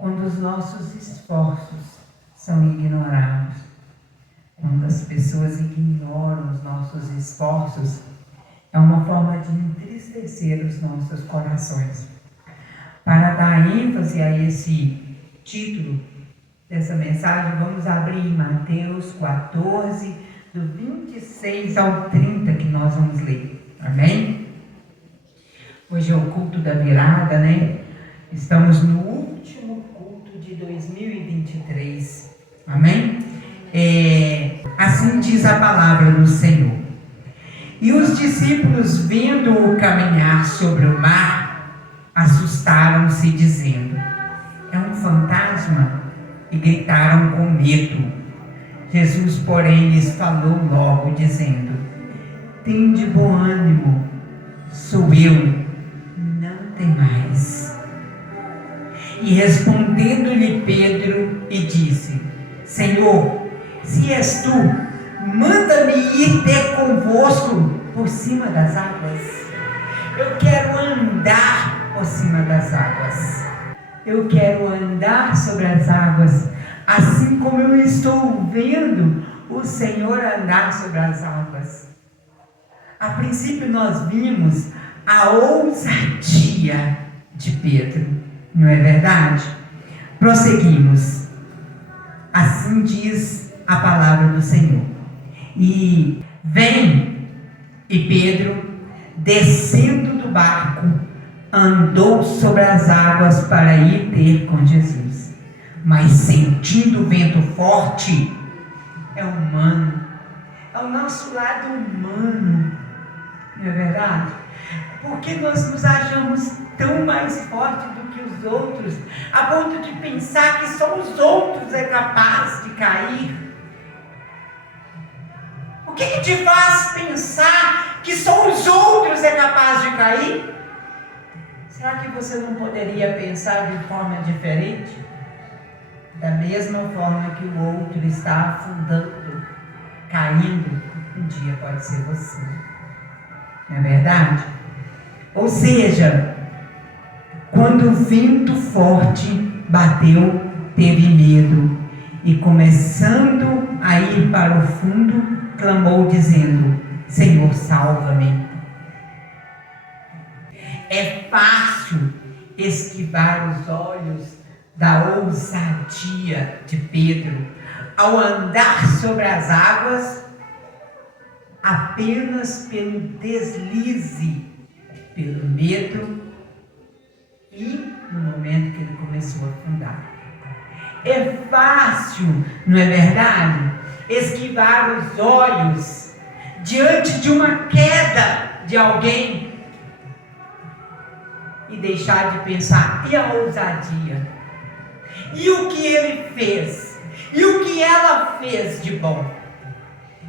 quando os nossos esforços são ignorados, quando as pessoas ignoram os nossos esforços, é uma forma de entristecer os nossos corações. Para dar ênfase a esse título dessa mensagem, vamos abrir em Mateus 14, do 26 ao 30, que nós vamos ler. Amém? Hoje é o culto da virada, né? Estamos no último culto de 2023. Amém? Assim diz a palavra do Senhor. E os discípulos, vendo-o caminhar sobre o mar, assustaram-se, dizendo: é um fantasma, e gritaram com medo. Jesus, porém, lhes falou logo, dizendo: tende bom ânimo, sou eu, não temais. E respondendo-lhe Pedro, e disse: Senhor, se és tu, manda-me ir ter convosco por cima das águas. Eu quero andar por cima das águas. Eu quero andar sobre as águas, assim como eu estou vendo o Senhor andar sobre as águas. A princípio nós vimos a ousadia de Pedro, não é verdade? Prosseguimos. Assim diz a palavra do Senhor. E vem, e Pedro, descendo do barco, andou sobre as águas para ir ter com Jesus. Mas sentindo o vento forte, é humano, é o nosso lado humano, não é verdade? Porque nós nos achamos tão mais fortes do que os outros, a ponto de pensar que só os outros é capaz de cair. O que te faz pensar que só os outros é capaz de cair? Será que você não poderia pensar de forma diferente? Da mesma forma que o outro está afundando, caindo, um dia pode ser você. Não é verdade? Ou seja, quando o vento forte bateu, teve medo, e começando a ir para o fundo, clamou dizendo: Senhor, salva-me. É fácil esquivar os olhos da ousadia de Pedro ao andar sobre as águas apenas pelo deslize, pelo medo e no momento que ele começou a afundar. É fácil, não é verdade, esquivar os olhos diante de uma queda de alguém e deixar de pensar: e a ousadia? E o que ele fez? E o que ela fez de bom?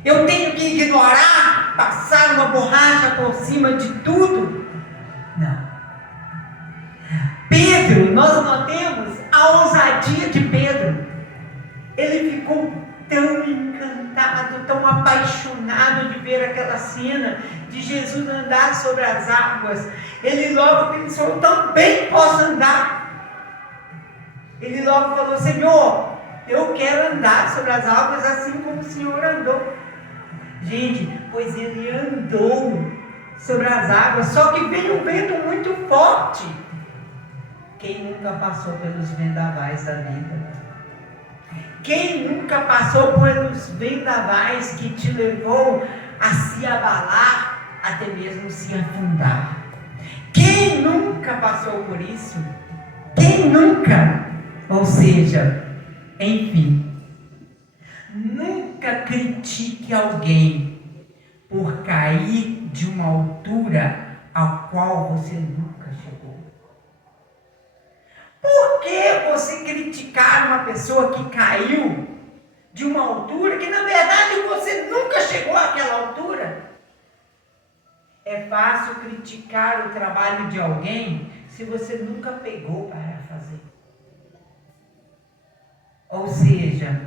Eu tenho que ignorar, passar uma borracha por cima de tudo? Não. Pedro, nós notemos a ousadia de Pedro. Ele ficou tão encantado, tão apaixonado de ver aquela cena de Jesus andar sobre as águas. Ele logo pensou: eu também posso andar. Ele logo falou: Senhor, eu quero andar sobre as águas assim como o Senhor andou. Gente, pois ele andou sobre as águas, só que veio um vento muito forte. Quem nunca passou pelos vendavais da vida? Quem nunca passou pelos vendavais que te levou a se abalar, até mesmo se afundar? Quem nunca passou por isso? Quem nunca? Ou seja, enfim, nunca critique alguém por cair de uma altura a qual você nunca chegou. Por que você criticar uma pessoa que caiu de uma altura que na verdade você nunca chegou àquela altura? É fácil criticar o trabalho de alguém se você nunca pegou para fazer. Ou seja,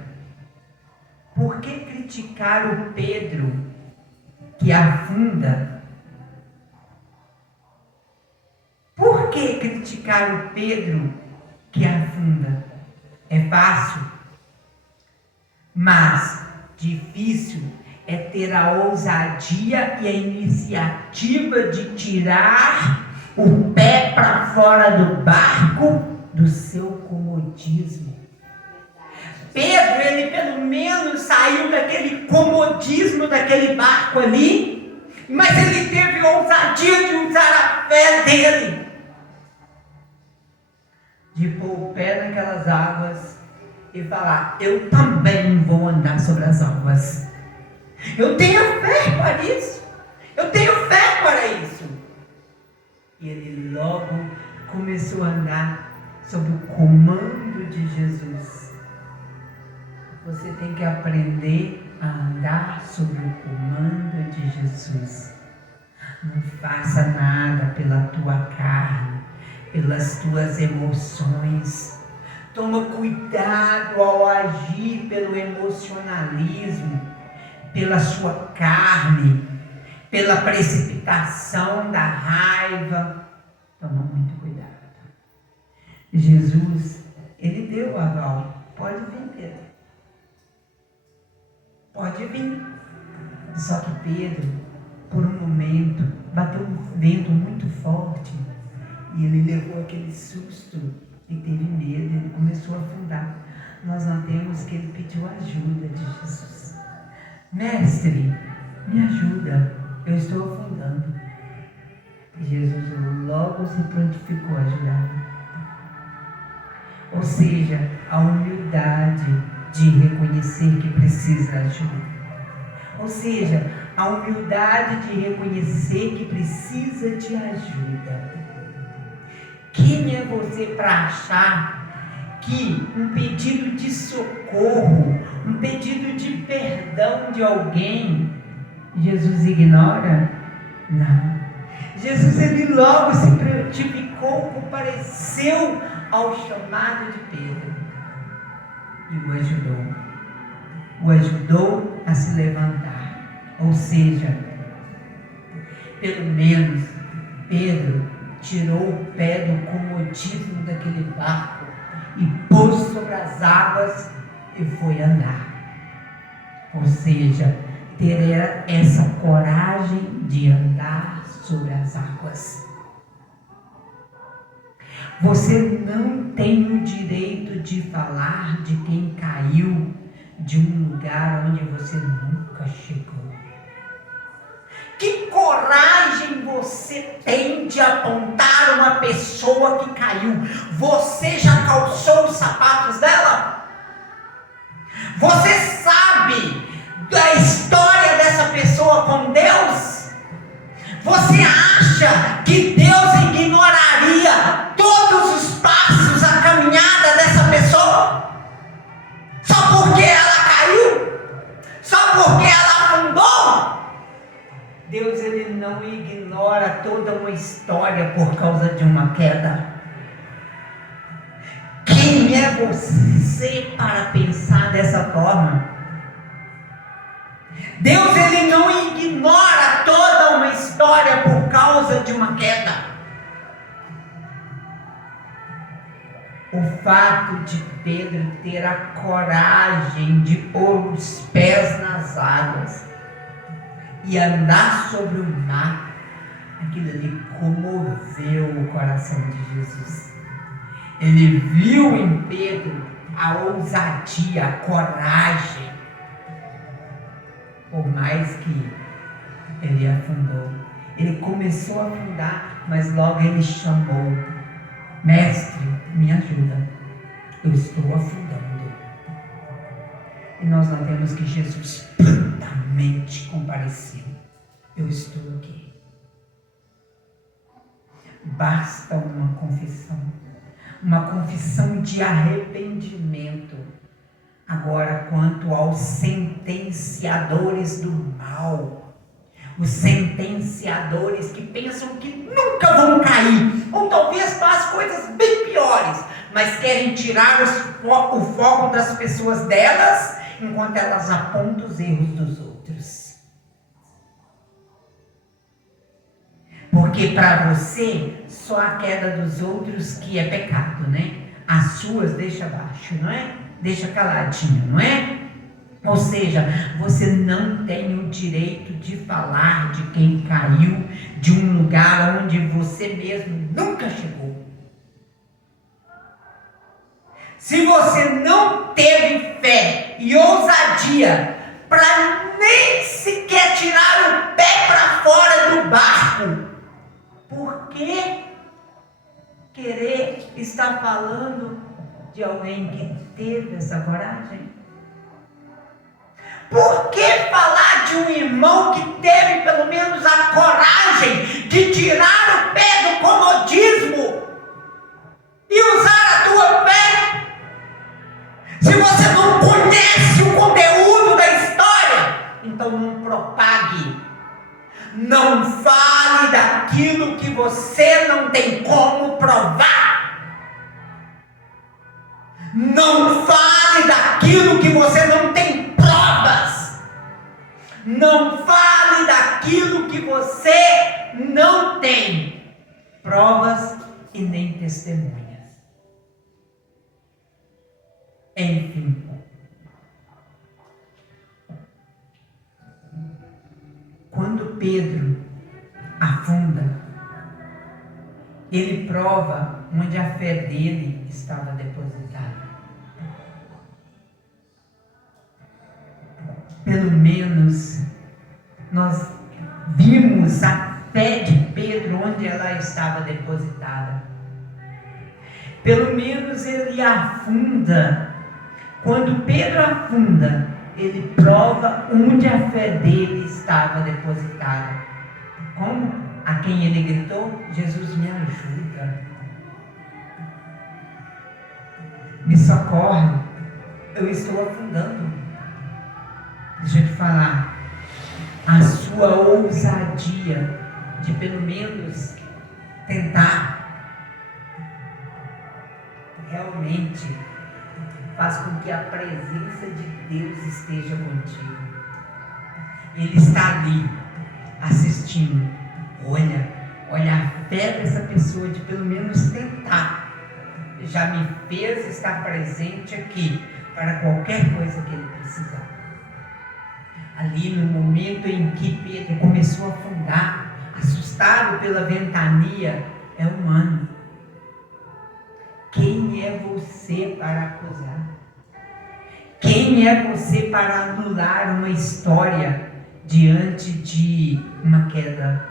por que criticar o Pedro que afunda? Por que criticar o Pedro que afunda? fácil, mas difícil é ter a ousadia e a iniciativa de tirar o pé para fora do barco do seu comodismo. Pedro, ele pelo menos saiu daquele comodismo daquele barco ali, mas ele teve a ousadia de usar a fé dele, de pôr o pé naquelas águas e falar: eu também vou andar sobre as águas. Eu tenho fé para isso. Eu tenho fé para isso. E ele logo começou a andar sob o comando de Jesus. Você tem que aprender a andar sob o comando de Jesus. Não faça nada pela tua carne, pelas tuas emoções. Toma cuidado ao agir pelo emocionalismo, pela sua carne, pela precipitação da raiva. Toma muito cuidado. Jesus, ele deu o aval. Pode vir, Pedro. Pode vir. Só que Pedro, por um momento, bateu um vento muito forte e ele levou aquele susto e teve medo, ele começou a afundar. Nós notamos que ele pediu ajuda de Jesus. Mestre, me ajuda, eu estou afundando. E Jesus logo se prontificou a ajudar. Ou seja, a humildade de reconhecer que precisa de ajuda. Ou seja, a humildade de reconhecer que precisa de ajuda. Quem é você para achar que um pedido de socorro, um pedido de perdão de alguém, Jesus ignora? Não. Jesus, ele logo se prontificou, compareceu ao chamado de Pedro e o ajudou. O ajudou a se levantar. Ou seja, pelo menos Pedro tirou o pé do comodismo daquele barco e pôs sobre as águas e foi andar. Ou seja, ter essa coragem de andar sobre as águas. Você não tem o direito de falar de quem caiu de um lugar onde você nunca chegou. Que coragem você tem de apontar uma pessoa que caiu? Você já calçou os sapatos dela? Você sabe da história dessa pessoa com Deus? Você acha que Deus ignoraria todos os passos, a caminhada dessa pessoa? Só porque ela caiu? Só porque ela afundou? Deus, ele não ignora toda uma história por causa de uma queda. Quem é você para pensar dessa forma? Deus, ele não ignora toda uma história por causa de uma queda. O fato de Pedro ter a coragem de pôr os pés nas águas e andar sobre o mar, aquilo ali comoveu o coração de Jesus. Ele viu em Pedro a ousadia, a coragem. Por mais que ele afundou, ele começou a afundar, mas logo ele chamou: mestre, me ajuda, eu estou afundando. E nós notamos que Jesus prontamente compareceu: eu estou aqui. Basta uma confissão de arrependimento. Agora, quanto aos sentenciadores do mal, os sentenciadores que pensam que nunca vão cair, ou talvez fazem coisas bem piores, mas querem tirar o foco das pessoas delas, enquanto elas apontam os erros dos outros. Porque para você, só a queda dos outros que é pecado, né? as suas deixa abaixo, não é? Deixa caladinho, não é? Ou seja, você não tem o direito de falar de quem caiu de um lugar onde você mesmo nunca chegou. Se você não teve fé e ousadia para nem sequer tirar o pé para fora do barco, por que querer estar falando de alguém que teve essa coragem? Por que falar de um irmão que teve pelo menos a coragem de tirar o pé do comodismo e usar a tua fé? Se você não conhece o conteúdo da história, então não propague. Não fale daquilo que você não tem como provar. Não fale daquilo que você não tem provas. Não fale daquilo que você não tem provas e nem testemunhas. Enfim, quando Pedro afunda, ele prova onde a fé dele estava depositada. Pelo menos nós vimos a fé de Pedro onde ela estava depositada. Pelo menos ele afunda. Quando Pedro afunda, ele prova onde a fé dele estava depositada. Como? A quem ele gritou: Jesus, me ajuda, me socorre, eu estou afundando. Deixa eu te falar, a sua ousadia de pelo menos tentar realmente faz com que a presença de Deus esteja contigo. Ele está ali assistindo. Olha a fé dessa pessoa de pelo menos tentar. Já me fez estar presente aqui para qualquer coisa que ele precisar. Ali no momento em que Pedro começou a afundar, assustado pela ventania, é humano. Quem é você para acusar? Quem é você para anular uma história diante de uma queda?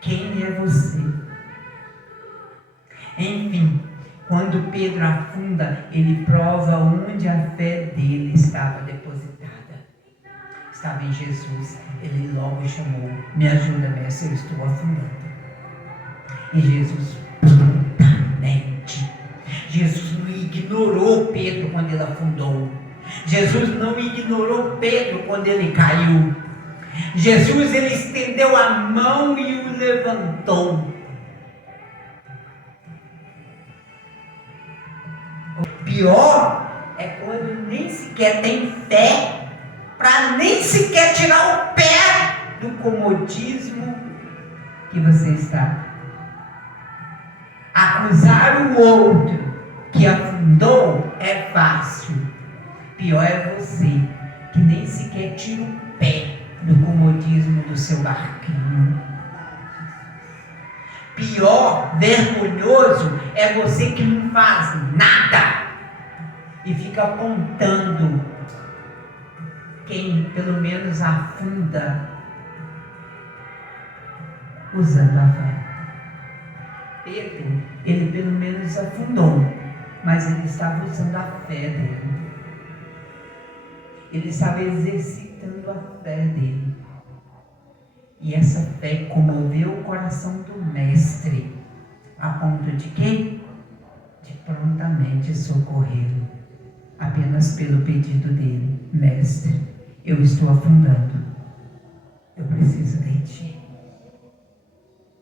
Quem é você? Enfim, quando Pedro afunda, ele prova onde a fé dele estava depositada. Estava em Jesus. Ele logo chamou: me ajuda, mestre, eu estou afundando. E Jesus prontamente. Jesus não ignorou Pedro quando ele afundou. Jesus não ignorou Pedro quando ele caiu. Jesus, ele estendeu a mão e o levantou. O pior é quando nem sequer tem fé para nem sequer tirar o pé do comodismo que você está. Acusar o outro que afundou é fácil. Pior é você que nem sequer tira o pé do comodismo do seu barquinho. Pior, vergonhoso, é você que não faz nada e fica apontando quem pelo menos afunda usando a fé. Pedro, ele pelo menos afundou, mas ele estava usando a fé dele. Ele estava exercitando a fé dele. E essa fé comoveu o coração do mestre, a ponto de quê? De prontamente socorrê-lo, apenas pelo pedido dele: mestre, eu estou afundando, eu preciso de ti.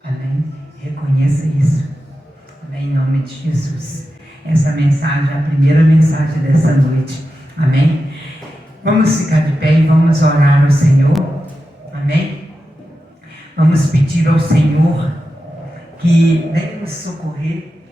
Amém? Reconheça isso. Amém? Em nome de Jesus. Essa mensagem é a primeira mensagem dessa noite. Amém? Vamos ficar de pé e vamos orar ao Senhor. Amém? Vamos pedir ao Senhor que venha nos socorrer